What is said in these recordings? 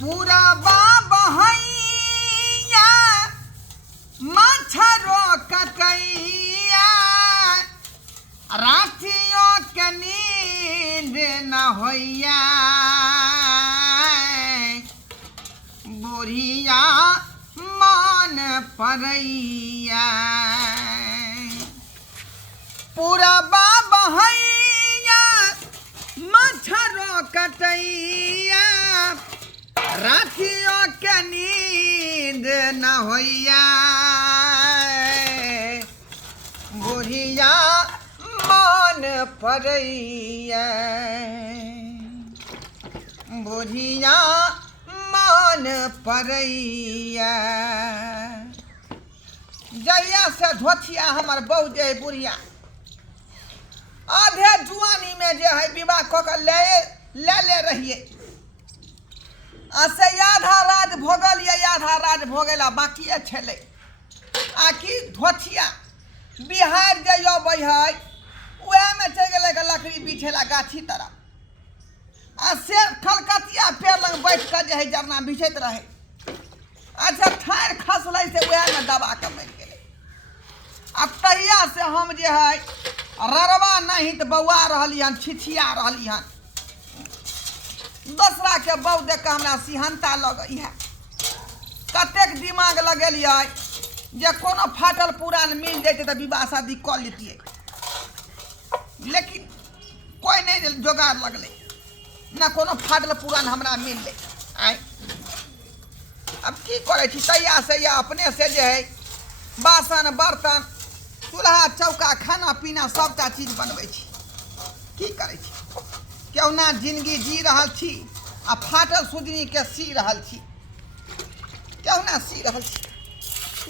पूरा बहैया मच्छरो कटैया रातियों के नींद न होइया बुढ़िया मान परैया पूरा बहैया मच्छरो कटैया रातियों के नींद न होइया बुढ़िया मान परैया बुढ़िया मान परैया जहिया से धोथिया हमर बहु जे बुढ़िया आधे जुआनी में जे है विवाह कऽ के ले रहिए से आधा राज भोगल ये आधा राज भोगेला बाकी छलै आकि धोथिया बिहार जइयो है वह में चल गए लकड़ी बिछेला गाछी तरफ से कलकतिया पेड़ लग बैठ कर जे है जरना बिछैत रहे अच्छा ठाढ़ खसलै से वह में दबा के मरि गेलै अब तहिया से हम जे है ररवा नहीं तो बौआ रही हन छिछिया रही हन दूसरा के बहू देख के हमरा सिहनता लगे है कतेक दिमाग लगेलिए जे कोनो फाटल पुरान मिल जैते तो विवाह शादी कऽ लेतिए लेकिन कोई नहीं जोगाड़ लगले ना कोनो फाटल पुरान हमरा मिलले आय अब की करे छी तैया से या अपने से जे है बासन बर्तन चूल्हा चौका खाना पीना सबटा चीज बनबै छी की करे छी केहुना जिंदगी जी रहल छी आ फाटल सुजनी के सी रहल छी केहुना सी रहल छी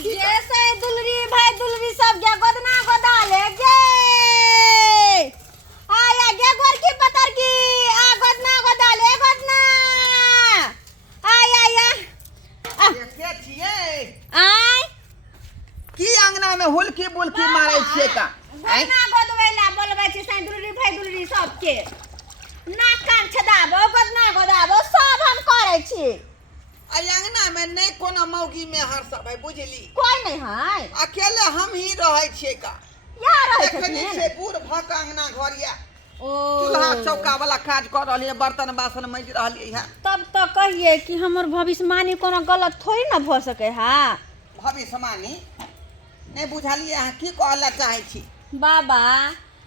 जैसे दुलरी भाई दुलरी सब गे गोदना गोदाले गे आया गे गोर की पतर की आ गोदना गोदाले गोदना आया के छिए आय की अंगना में हुलकी बुलकी मारे छिए का गोदना गोदवेला बोलबै छी सै दुलरी भाई दुलरी सब के नाक कान छदाबो गोदना गोदाबो सब हम करे छी अंगना में नहीं कोनो मौगी में हर सब है बुझली कोई नहीं है अकेले हम ही रहे छिए का यार रहे देखनी छथिन से बूढ़ भक अंगना घरिया ओ चूल्हा चौका वाला काज कर रही है बर्तन बासन मज रही है तब तो कहिए कि हमर भविष्यवाणी कोनो गलत थोड़ी ना भ सके है भविष्यवाणी नहीं बुझलिए अहाँ की कहला चाहे छी बाबा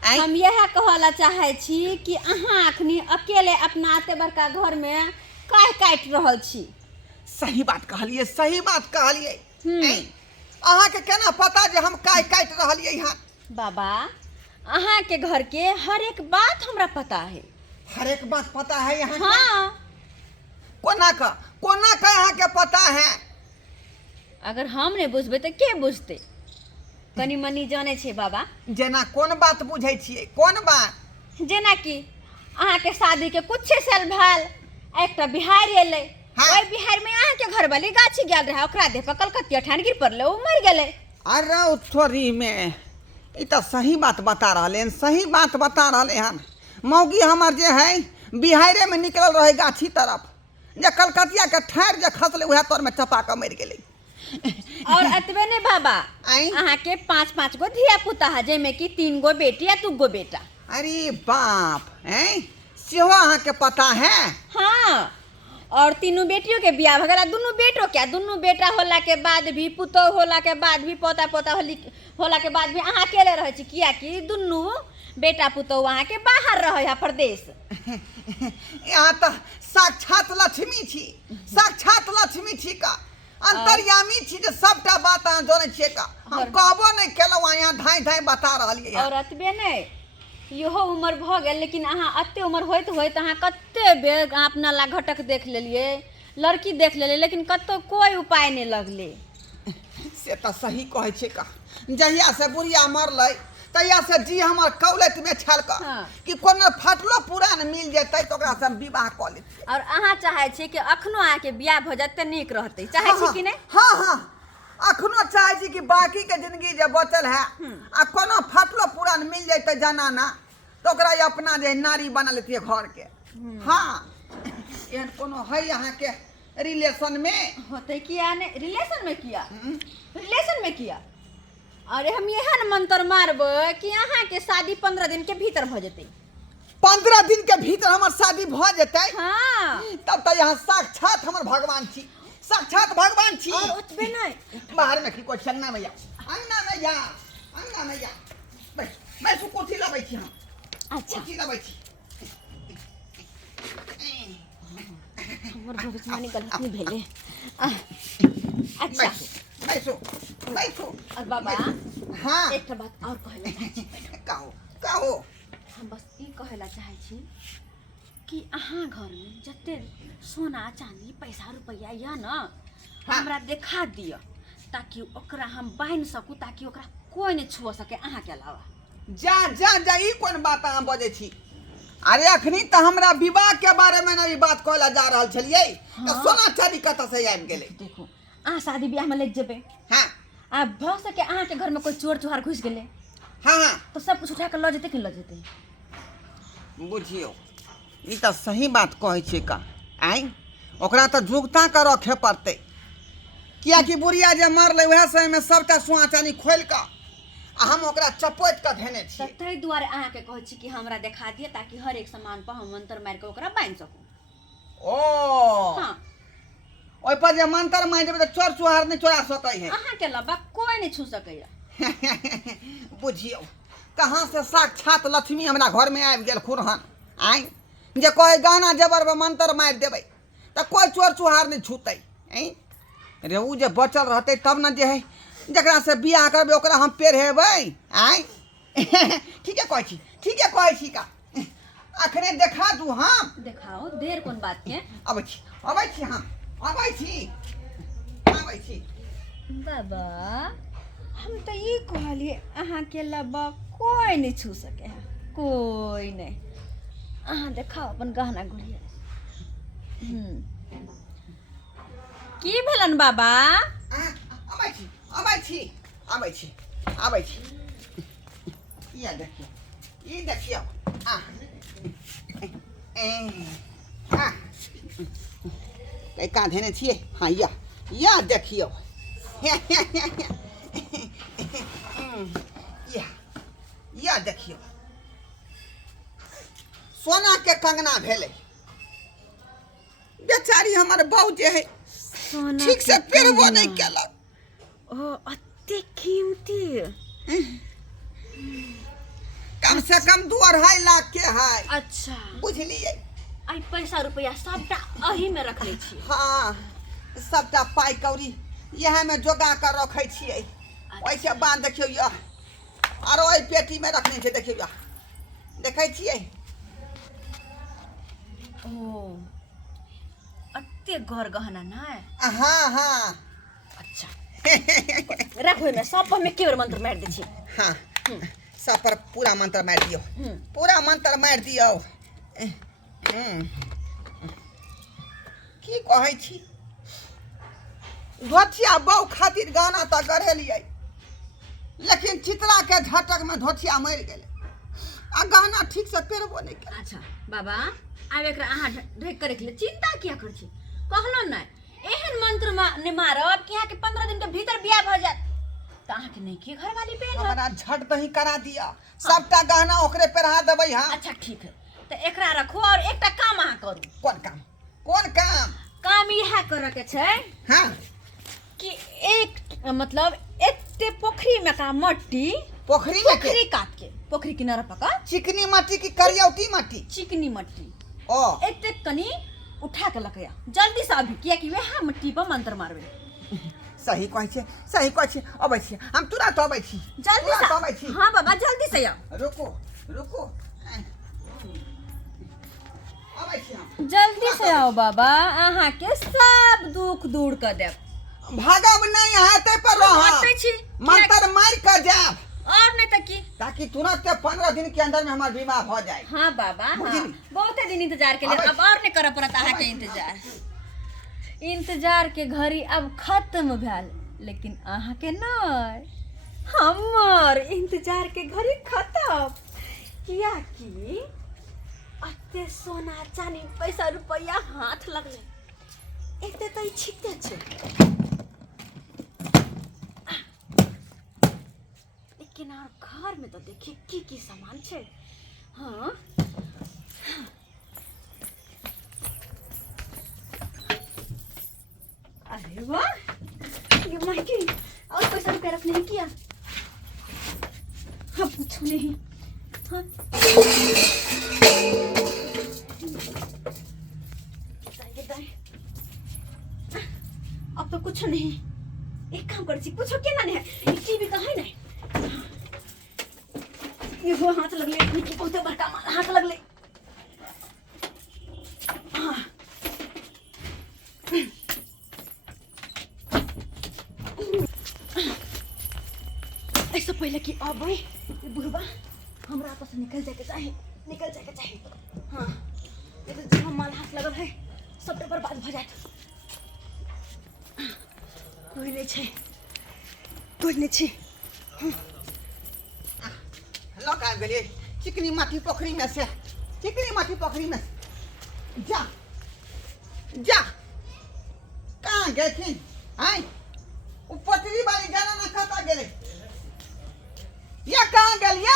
आँय? हम यह कहला चाहे छी कि अहाँ अखनी अकेले अपना एते बड़का घर में काहे काटि रहल छी सही बात कहलिए अहाँ के केना पता जे हम काय काट रहलिए यहाँ बाबा अहाँ के घर के हर एक बात हमरा पता है हर एक बात पता है यहाँ हाँ कोना का अहाँ के पता है अगर हम नहीं बुझबे तो के बुझते कनी मनी जाने छे बाबा जेना कोन बात बुझै छिए कोन बात जेना कि अहाँ के शादी के कुछ साल भेल एकटा बिहार एले हाँ। ओइ बिहार में अहाँ के घर वाली गाछी गेल रहे ओकरा देह पर कलकतिया ठान गिर पड़ले ओ मर गेले अरे थोड़ी में ई तो सही बात बता रहले हन मौगी हमर जे है बिहारे में निकलल रहे गाछी तरफ जे कलकतिया के ठाड़ जे खसले उहे तोर में चपा के मर गेले और अतबे ने बाबा आँय? अहाँ के 5-5 गो धिया पुता है जेमे कि 3 गो बेटी या 2 गो बेटा अरे बाप हैं सेहो अहाँ के पता है हाँ और 3 बेटियों के बियाह भगला 2 बेटो क्या 2 बेटा होला के बाद भी पुतो होला के बाद भी पोता होला के बाद भी अहाँ अकेले रहे छी किया कि 2 बेटा पुतो वहाँ के बाहर रहे है प्रदेश यहाँ तो साक्षात लक्ष्मी छी का अंतर्यामी छी जे सबटा बात अहाँ जानै छिए का हम कहबो नहीं केलहुँ यहाँ धाय बता रहलिए और अतबे नहीं इहो उम्र भ गेल लेकिन अहाँ अत्ते उम्र होइत अहाँ कत्ते बेर अपना ला घटक देख लेलिए लड़की देख लेलिए लेकिन कत्तो कोई उपाय नहीं लगले से तो सही कहे छे का जहिया से बुढ़िया मरलै तहिया से जी हमर कौलत में छल का हाँ। कि कोनो फाटलो पुरान मिल जेतै तो ओकरा से हम विवाह कऽ लेती और अहाँ चाहे छी कि अखनो आके बियाह भ जते नीक रहते चाहे छी कि नहीं हाँ अखनो चाहे छी कि बाकी के जिंदगी जे बचल है आ कोनो फाटलो पुरान मिल जेतै जनाना तो ओकरा अपना जे नारी बना लेती घर के हाँ एहन कोनो है अहाँ के रिलेशन में। होते किया ने रिलेशन में किया, रिलेशन में किया। अरे हम एहन मंत्र मारब कि अहाँ के शादी 15 दिन के भीतर भ जेतै। 15 दिन के भीतर हमार शादी भ जेतै। हाँ तब तो यहाँ साक्षात हमर भगवान छी, साक्षात भगवान छी। और ओतबे नहीं, बाहर में की कोई अंगना में या, अंगना में या, अंगना में या। मैं सु कुर्सी लबै छी हम। अच्छा कुर्सी लबै छी। हमर भविष्यवाणी गलत नहीं भेले। अच्छा बैसो बैसो। और बाबा हाँ एक बात और कहला चाहै छी। कहो कहो। हम बस ई कहला चाहै छी कि अहाँ घर में जते सोना चांदी पैसा रुपया या न हमरा देखा दिया, ताकि ओकरा हम बांध सकू, ताकि ओकरा कोई नहीं छुआ सके अहाँ के अलावा। जा जा जा, ई कोन बात अहाँ बजै छी? अरे अखनी तो हमरा विवाह के बारे में ना बात कहला जा रहल छलियै। तो सोना चांदी कत से आबि गेलै? देखो अहाँ शादी ब्याह में लग जेबे, हाँ आ भ सके अहाँ के घर में कोई चोर चुहार घुस गेले हाँ हाँ तो सब कुछ उठा के ल जेते कि ल जेते? बुझियो, ई तो सही बात कहै छै का। आई ओकरा तो जुगता के रखे पड़तै, कियाकि बुढ़िया जे मरलै वएह समय में सबटा सोना चांदी खोल के आ हम ओकरा चपोट के धेने छी। तै दुआरे अहाँ के कहै छी कि हमरा देखा दिए, ताकि हर एक सामान पर हम मंत्र मार के ओकरा बांध सकू। ओ हाँ ओइ पर जे मंत्र मार देबै त चोर चुहार नहीं चोरा सकै है। अहाँ के अलावा कोई नहीं छू सकैया। बुझियो, कहाँ से साक्षात लक्ष्मी हमरा घर में आबि गेल खुरहन। आई जे कहे गहना जेवर में मंत्र मार देबै त कोई चोर चुहार नहीं छूतै। रे उ जे बचल रहतै तब न जे है जकरा से बियाह करबै ओकरा हम पेढ़ेबै। आई ठीक है कहै छी, ठीक है कहै छी का। अखने देखा दू हम। देखाओ, देर कोन बात के। अबै छी हम अबै छी अबै छी। बाबा हम तो ये कहलिए अहाँ के अलावा कोई नहीं छू सके है, कोई नहीं। अहाँ देखाओ अपन गहना गुड़िया। की भेलन बाबा? अबै छी अबै छी अबै छी अबै छी। ये देखियो, ये देखियो। का धेने छियै? हाँ या देखियो। या देखियो, सोना के कंगना भेलै। बेचारी हमर बहू जे है ठीक से पेरबो नहीं केलक। ओ अत्ते कीमती? कम से कम 2-2.5 लाख के है। अच्छा बुझलिए? आई पैसा रुपया सबटा अही में रख ले छी। हाँ सबटा पाई कौड़ी यह में जोगा कर रखे छिए। वैसे बांध देखियो या, और ओई पेटी में रखने छै देखियो या, देखै छिए? ओ अत्ते घर गहना ना है। हाँ हाँ अच्छा रखो में सब में केवर मंत्र मार दे छी। हाँ सब पर पूरा मंत्र मार दियो, पूरा मंत्र मार दियो। की कहै छी? धोतिया बहु खातिर गाना तो गढ़ेलिए, लेकिन चित्रा के झटक में धोतिया मर गेले आ गाना ठीक से पेरबो नहीं केले। अच्छा बाबा आब एकरा अहाँ ढक के रख ले, चिंता किया कर छी? कहलो ना एहन मंत्र ने मारब कि अहाँ के 15 दिन के भीतर बियाह भ जात, त अहाँ के नहीं के घर वाली पेन हमरा झट दही करा दिया, सबटा गहना ओकरे पेरहा देबै। हां अच्छा ठीक है, त एकरा रखो और एकटा काम अहाँ करू। कोन काम? कोन काम? काम यह करे के छै हां कि एक मतलब एते पोखरी में का मट्टी, पोखरी काट के पोखरी किनारा पका चिकनी मट्टी की करियौती मट्टी? चिकनी मट्टी ओ एते कनी उठा के लकया जल्दी से अभी, किया कि वह मट्टी पर मंत्र मारबे। सही कहै छै, सही कहै छै। अबै छी हम, तुरंत अबै छी, जल्दी से अबै छी। हां बाबा जल्दी से आओ। रुको रुको, अबै छी हम। जल्दी से आओ बाबा, अहाँ के सब दुख दूर कर देब। भागब नहीं हाथे पर रह, हटै छी मंत्र मार के जाब, और नहीं त की ताकि तुरंत 15 दिन के अंदर में हमार विवाह हो जाए। हाँ बाबा हाँ, बुझली? बहुते दिन इंतजार के लिए, अब और नहीं करे पड़त अहाँ के इंतजार। इंतजार के घड़ी अब खत्म भेल, लेकिन अहाँ के नहीं, हमर इंतजार के घड़ी खत्म। किया कि अत्ते सोना चांदी पैसा रुपया हाथ लगले, एते तो ई छिकते छै, लेकिन और घर में तो देखिए की सामान छै। हाँ अरे वाह, ये मायके और पैसा रुपया रखने हैं क्या? हाँ पूछो नहीं। हाँ अब तो कुछ नहीं। एक काम कर सी, पूछो क्या ना है, एक टीवी तो है नहीं। ये वो हाथ लगले, बहुत बड़का हाथ लगले। हाँ ऐसा पहले कि अब बुढ़वा हमरा आपस से निकल जाके चाहे, निकल जाके चाहे। हाँ ये तो जब माल हाथ लगल है सब बर्बाद भ जात। कोई नहीं छे, कोई नहीं छे। लग आ गेलिए चिकनी माटी पोखरी में से, चिकनी माटी पोखरी में जा जा। कहाँ गेलखिन? आय उ पतली वाली गाना ना खाता गेले, या कहाँ गेल? ये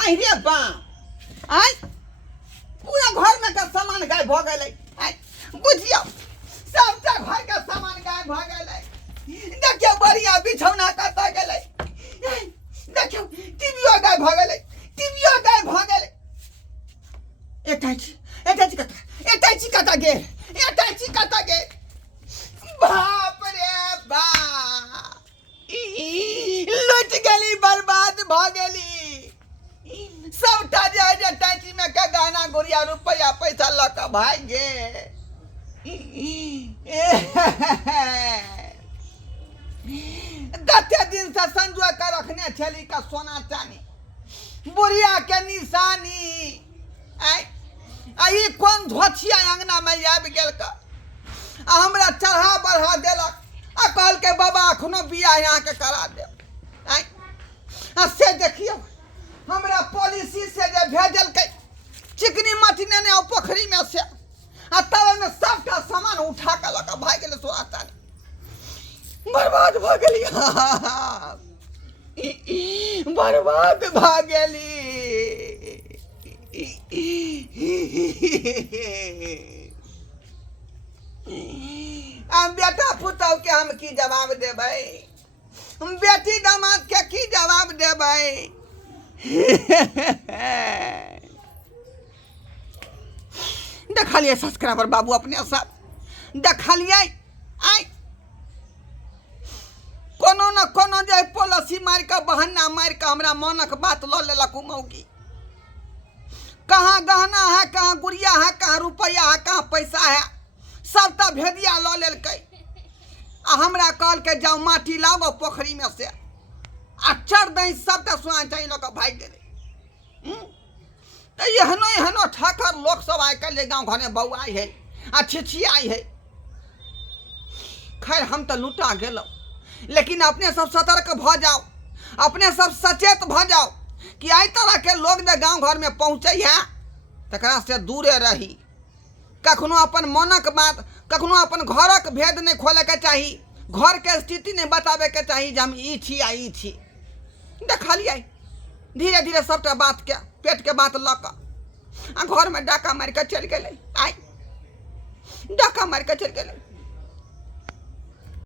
आई रे बा, आय पूरा घर में का सामान गायब भ गेलै। आय बुझियो सबटा घर का सामान गायब भ गेलै। देखियो बढ़िया बिछौना कतऽ गेलै, देखियो टीवीओ गायब भ गेलै, टीवीओ गायब भ गेलै। एटाची कतऽ गेल, एटाची कतऽ गेल? बाप रे बा, लुट गेली, बर्बाद भ गेली। सबटा जे टाची में के गहना गुड़िया रुपया पैसा लऽ कऽ भागि गेल। कते दिन से संजो के रखने छली का सोना चानी, बुढ़िया के निशानी। आई कौन धोछिया अंगना में आबि गेल का हमरा चढ़ा बढ़ा देलक आ कहल के बाबा अखनो बियाह यहाँ के करा दे। से देखियो हमरा पॉलिसी से जे भेजल के चिकनी माटी ने पोखरी में से, आ तब में सबटा सामान उठा के लक भाग गेल सोना चानी। बर्बाद भ गेली, बर्बाद भ गेली। हम बेटा पुतौ के हम की जवाब देबै? बेटी दामाद के की जवाब देबै? देखलिए सब्सक्राइबर बाबू अपने सब देखलिए। आय कोनो न कोनो जे पॉलिसी मार के बहाना मार के हमरा मनक बात ल लेलक मौगी। कहाँ गहना है, कहाँ गुड़िया है, कहाँ रुपया है, कहाँ पैसा है, सबटा भेदिया ल लेलकै। आ हमरा कहल के जाओ माटी लाओ पोखरी में से, आ चढ़ दही सबटा सोना चाही लऽ कऽ भागि गेलै। तो एहनो ठाकर लोक सब आइ काल्हि गाँव घर में बौआई है आ छिछियाई है। खैर हम तो लुटा गेलौ, लेकिन अपने सब सतर्क भ जाओ, अपने सब सचेत भ जाओ कि आई तरह के लोग जे गाँव घर में पहुँचे है तकरा से दूरे रही। कखनो अपन मनक बात, कखनो अपन घरक भेद नहीं खोले के चाही, घर के स्थिति नहीं बतावे के चाही जे हम ई छी आ ई छी। देखलिए धीरे धीरे सबटा बात के पेट के बात लऽ कऽ आ घर में डाका मार के चलि गेलै। आइ डाका मार के चलि गेलै।